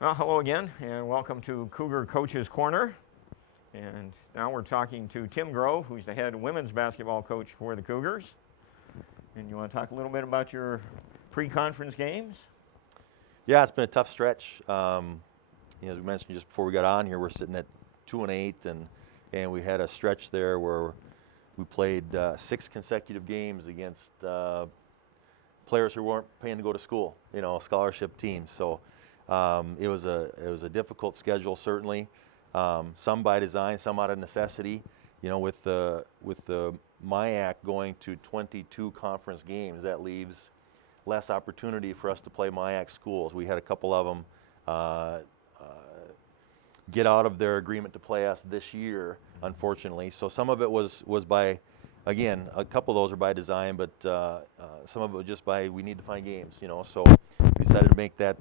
Well, hello again, and welcome to Cougar Coaches Corner. And now we're talking to Tim Grove, who's the head women's basketball coach for the Cougars. And you want to talk a little bit about your pre-conference games? Yeah, it's been a tough stretch. As we mentioned just before we got on here, we're sitting at 2-8, and we had a stretch there where we played 6 consecutive games against players who weren't paying to go to school, scholarship teams. So it was a difficult schedule, certainly. Some by design, some out of necessity. With the MIAC going to 22 conference games, that leaves less opportunity for us to play MIAC schools. We had a couple of them get out of their agreement to play us this year, unfortunately. So some of it was by, again, a couple of those are by design, but some of it was just by we need to find games. So we decided to make that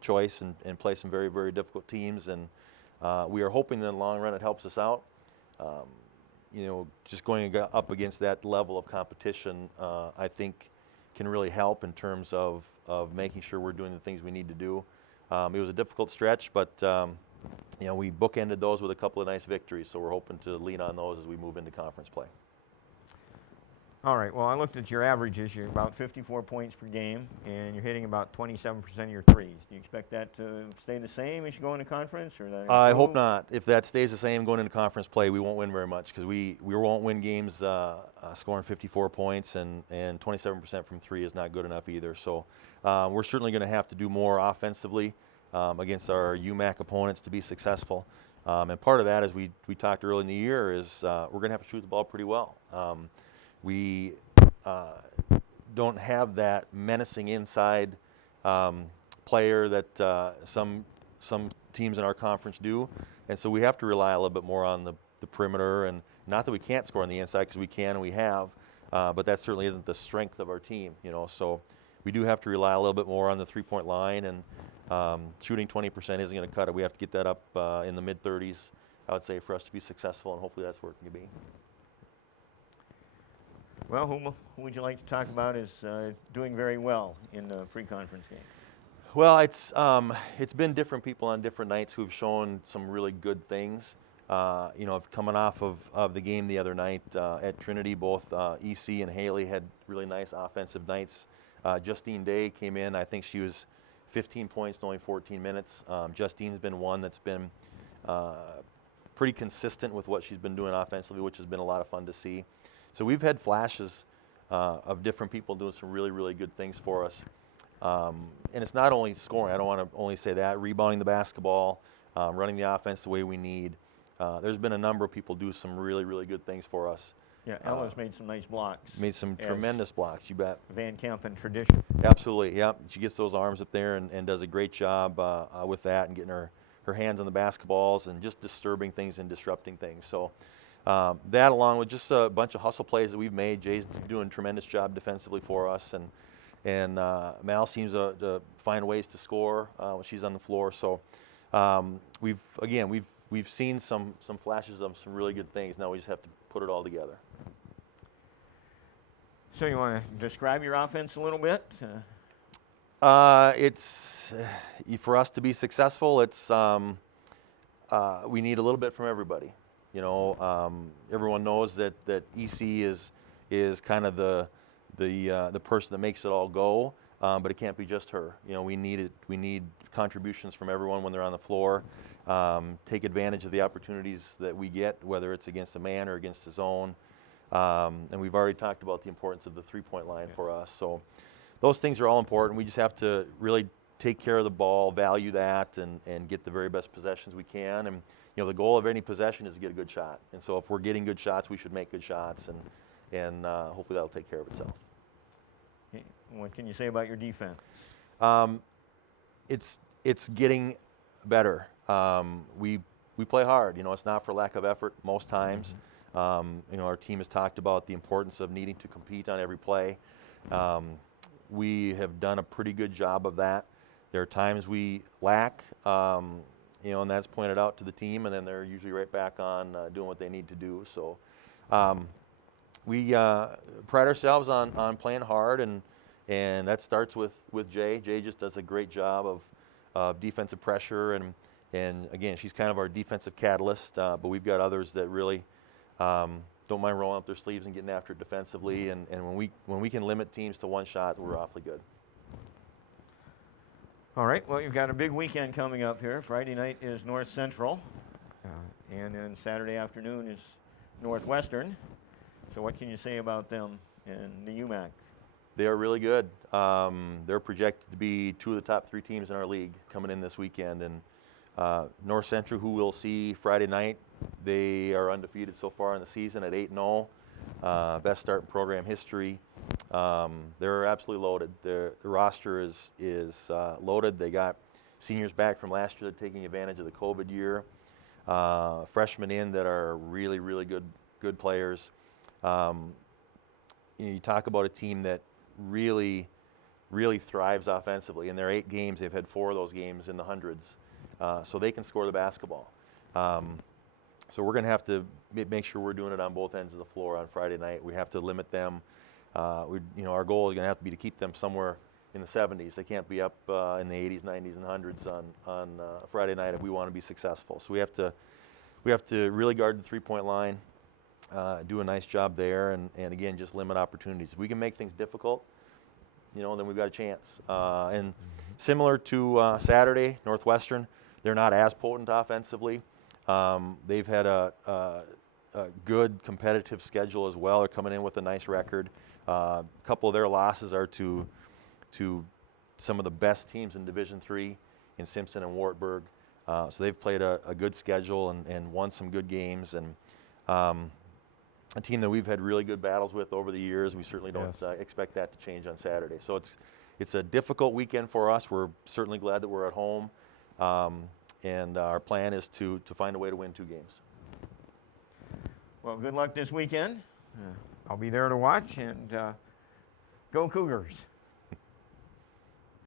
choice and play some very, very difficult teams, and we are hoping that in the long run it helps us out. Just going up against that level of competition, I think can really help in terms of making sure we're doing the things we need to do. It was a difficult stretch, but we bookended those with a couple of nice victories, so we're hoping to lean on those as we move into conference play. All right, well, I looked at your averages. You're about 54 points per game, and you're hitting about 27% of your threes. Do you expect that to stay the same as you go into conference? Or I hope not. If that stays the same going into conference play, we won't win very much because we won't win games scoring 54 points, and 27% from three is not good enough either. So we're certainly going to have to do more offensively against our UMAC opponents to be successful. And part of that, as we talked early in the year, is we're going to have to shoot the ball pretty well. We don't have that menacing inside player that some teams in our conference do, and so we have to rely a little bit more on the perimeter. And not that we can't score on the inside, because we can and we have, but that certainly isn't the strength of our team. So we do have to rely a little bit more on the three-point line, and shooting 20% isn't going to cut it. We have to get that up in the mid-30s, I would say, for us to be successful, and hopefully that's where it can be. Well, who would you like to talk about as doing very well in the pre-conference game? Well, it's been different people on different nights who've shown some really good things. Coming off of the game the other night at Trinity, both EC and Haley had really nice offensive nights. Justine Day came in. I think she was 15 points in only 14 minutes. Justine's been one that's been pretty consistent with what she's been doing offensively, which has been a lot of fun to see. So we've had flashes of different people doing some really, really good things for us. And it's not only scoring. I don't want to only say that. Rebounding the basketball, running the offense the way we need. There's been a number of people do some really, really good things for us. Yeah, Ella's made some nice blocks. Made some tremendous blocks, you bet. Van Kampen tradition. Absolutely, yeah. She gets those arms up there and does a great job with that, and getting her hands on the basketballs and just disturbing things and disrupting things. So that, along with just a bunch of hustle plays that we've made. Jay's doing a tremendous job defensively for us, and Mal seems to find ways to score when she's on the floor. So we've seen some flashes of some really good things. Now we just have to put it all together. So you want to describe your offense a little bit? It's for us to be successful. It's we need a little bit from everybody. Everyone knows that EC is kind of the person that makes it all go, but it can't be just her. We need contributions from everyone when they're on the floor. Take advantage of the opportunities that we get, whether it's against a man or against his own. And we've already talked about the importance of the three-point line for us. So those things are all important. We just have to really take care of the ball, value that, and get the very best possessions we can. And the goal of any possession is to get a good shot. And so if we're getting good shots, we should make good shots, and hopefully that'll take care of itself. Okay. What can you say about your defense? It's getting better. We play hard. It's not for lack of effort most times. Our team has talked about the importance of needing to compete on every play. We have done a pretty good job of that. There are times we lack, and that's pointed out to the team, and then they're usually right back on doing what they need to do. So we pride ourselves on playing hard, and that starts with Jay. Jay just does a great job of defensive pressure, and again, she's kind of our defensive catalyst, but we've got others that really don't mind rolling up their sleeves and getting after it defensively, and when we can limit teams to one shot, we're awfully good. All right, well, you've got a big weekend coming up here. Friday night is North Central, and then Saturday afternoon is Northwestern. So what can you say about them in the UMAC? They are really good. They're projected to be two of the top 3 teams in our league coming in this weekend. And North Central, who we'll see Friday night, they are undefeated so far in the season at 8-0. Best start in program history. They're absolutely loaded. The roster is loaded. They got seniors back from last year that are taking advantage of the COVID year. Freshmen in that are really, really good players. You talk about a team that really thrives offensively. In their 8 games, they've had 4 of those games in the hundreds. So they can score the basketball. So we're going to have to make sure we're doing it on both ends of the floor on Friday night. We have to limit them. Our goal is going to have to be to keep them somewhere in the 70s. They can't be up in the 80s, 90s, and 100s on Friday night if we want to be successful. So we have to really guard the 3-point line, do a nice job there, and again, just limit opportunities. If we can make things difficult, then we've got a chance. And similar to Saturday, Northwestern, they're not as potent offensively. They've had a good competitive schedule as well. They're coming in with a nice record. A couple of their losses are to some of the best teams in Division III in Simpson and Wartburg. So they've played a good schedule and won some good games. And a team that we've had really good battles with over the years. We certainly don't expect that to change on Saturday. So it's a difficult weekend for us. We're certainly glad that we're at home. And our plan is to find a way to win 2 games. Well, good luck this weekend. I'll be there to watch, and go Cougars.